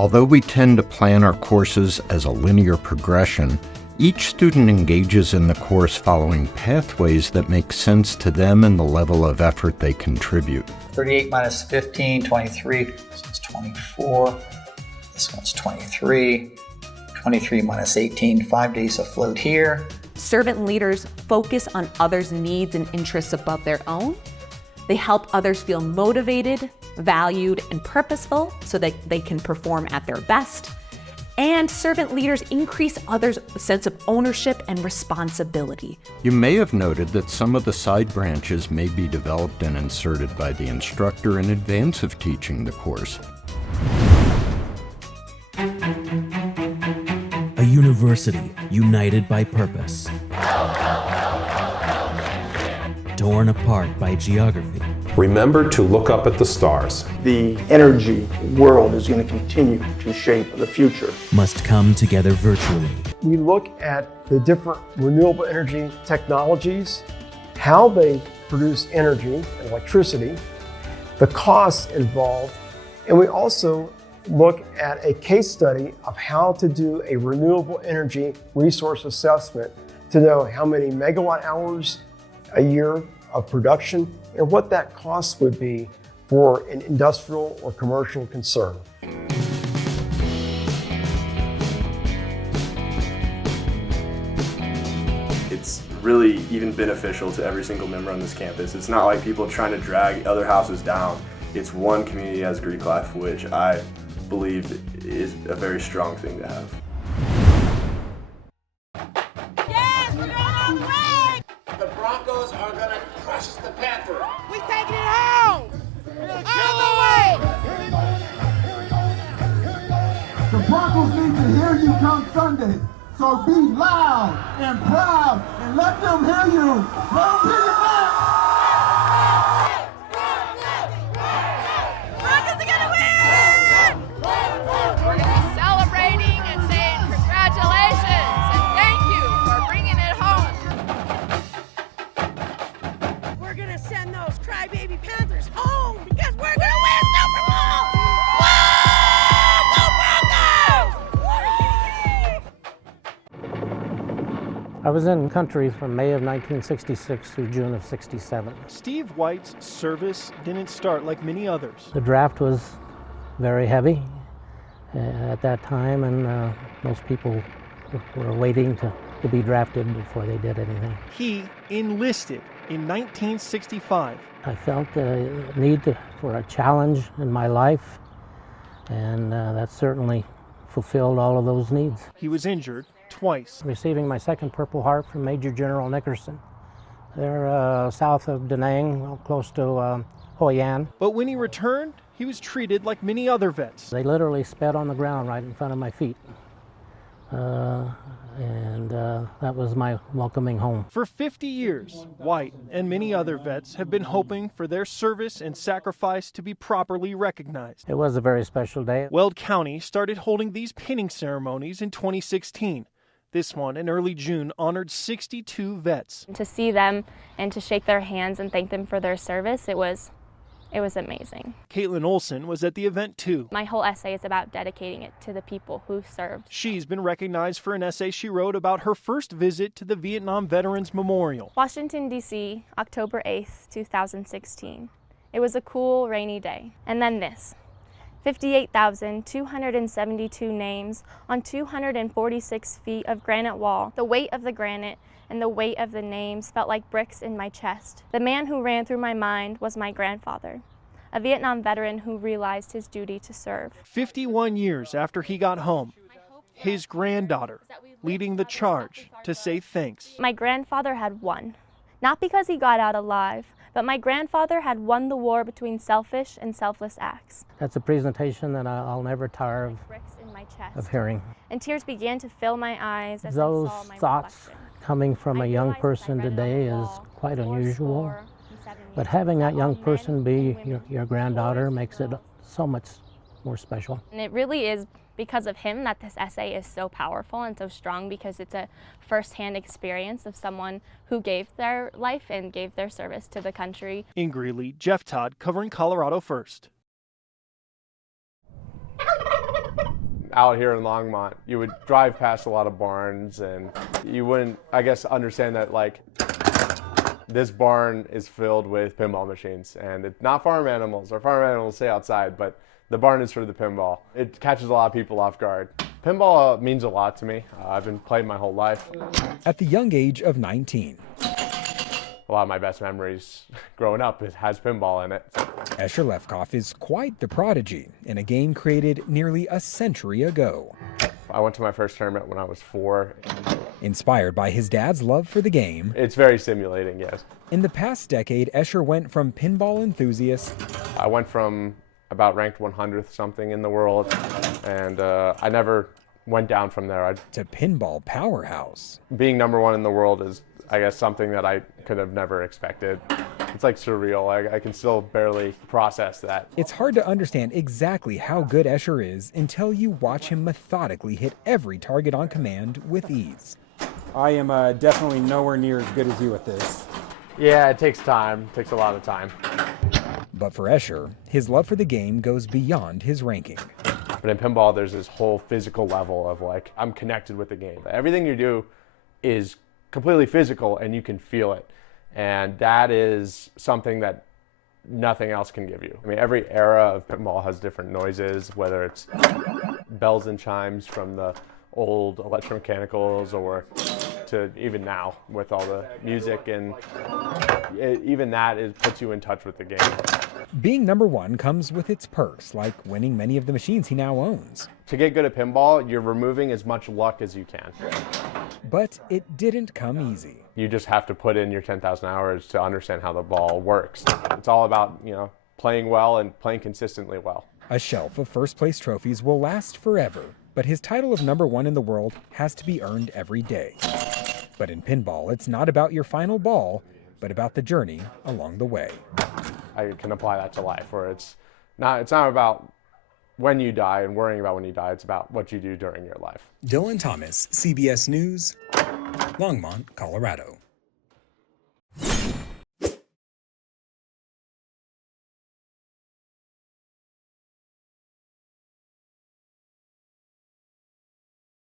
Although we tend to plan our courses as a linear progression, each student engages in the course following pathways that make sense to them and the level of effort they contribute. 38 minus 15, 23, this one's 24, this one's 23, 23 minus 18, 5 days afloat here. Servant leaders focus on others' needs and interests above their own. They help others feel motivated, valued, and purposeful so that they can perform at their best. And servant leaders increase others' sense of ownership and responsibility. You may have noted that some of the side branches may be developed and inserted by the instructor in advance of teaching the course. A university united by purpose, torn apart by geography. Remember to look up at the stars. The energy world is going to continue to shape the future. Must come together virtually. We look at the different renewable energy technologies, how they produce energy and electricity, the costs involved, and we also look at a case study of how to do a renewable energy resource assessment to know how many megawatt hours a year of production and what that cost would be for an industrial or commercial concern. It's really even beneficial to every single member on this campus. It's not like people trying to drag other houses down. It's one community as Greek life, which I believe is a very strong thing to have. Yes, we're going all the way! The Broncos are going to crush the Panthers. We taking it home! All the way! The Broncos need to hear you come Sunday. So be loud and proud and let them hear you. Let them hear you back. Broncos are gonna win! We're gonna be celebrating and saying congratulations and thank you for bringing it home. We're gonna send those crybaby Panthers home because we're gonna win Super Bowl! Woo! Go Broncos! I was in country from May of 1966 through June of 67. Steve White's service didn't start like many others. The draft was very heavy at that time, and most people were waiting to be drafted before they did anything. He enlisted in 1965. I felt a need for a challenge in my life, and that certainly fulfilled all of those needs. He was injured twice. Receiving my second Purple Heart from Major General Nickerson. They're south of Da Nang, well, close to Hoi An. But when he returned, he was treated like many other vets. They literally sped on the ground right in front of my feet. And that was my welcoming home. For 50 years, White and many other vets have been hoping for their service and sacrifice to be properly recognized. It was a very special day. Weld County started holding these pinning ceremonies in 2016. This one, in early June, honored 62 vets. To see them and to shake their hands and thank them for their service, it was amazing. Caitlin Olson was at the event too. My whole essay is about dedicating it to the people who served. She's been recognized for an essay she wrote about her first visit to the Vietnam Veterans Memorial. Washington, D.C., October 8th, 2016. It was a cool, rainy day. And then this. 58,272 names on 246 feet of granite wall. The weight of the granite and the weight of the names felt like bricks in my chest. The man who ran through my mind was my grandfather, a Vietnam veteran who realized his duty to serve. 51 years after he got home, his granddaughter leading the charge to say thanks. My grandfather had won, not because he got out alive, but my grandfather had won the war between selfish and selfless acts. That's a presentation that I'll never tire of hearing. And tears began to fill my eyes as those I saw my thoughts reflection. Coming from a young person today is quite unusual. But having that young person be your granddaughter makes it so much more special. And it really is because of him that this essay is so powerful and so strong, because it's a first-hand experience of someone who gave their life and gave their service to the country. In Greeley, Jeff Todd covering Colorado First. out here in Longmont, you would drive past a lot of barns and you wouldn't, I guess, understand that like this barn is filled with pinball machines, and it's not farm animals. Our farm animals stay outside, but the barn is for the pinball. It catches a lot of people off guard. Pinball means a lot to me. I've been playing my whole life. At the young age of 19. A lot of my best memories growing up has pinball in it. Escher Lefkoff is quite the prodigy in a game created nearly a century ago. I went to my first tournament when I was 4. Inspired by his dad's love for the game, it's very stimulating, yes. In the past decade, Escher went from pinball enthusiast. I went from about ranked 100th something in the world, and I never went down from there. To pinball powerhouse. Being #1 in the world is, I guess, something that I could have never expected. It's like surreal. I can still barely process that. It's hard to understand exactly how good Escher is until you watch him methodically hit every target on command with ease. I am definitely nowhere near as good as you at this. Yeah, it takes time. It takes a lot of time. But for Escher, his love for the game goes beyond his ranking. But in pinball, there's this whole physical level of like, I'm connected with the game. Everything you do is completely physical and you can feel it. And that is something that nothing else can give you. I mean, every era of pinball has different noises, whether it's bells and chimes from the old electromechanicals or to even now with all the music, and even that puts you in touch with the game. Being #1 comes with its perks, like winning many of the machines he now owns. To get good at pinball, you're removing as much luck as you can. But it didn't come easy. You just have to put in your 10,000 hours to understand how the ball works. It's all about, playing well and playing consistently well. A shelf of first-place trophies will last forever, but his title of #1 in the world has to be earned every day. But in pinball, it's not about your final ball, but about the journey along the way. I can apply that to life, where it's not about when you die and worrying about when you die. It's about what you do during your life. Dylan Thomas, CBS News, Longmont, Colorado.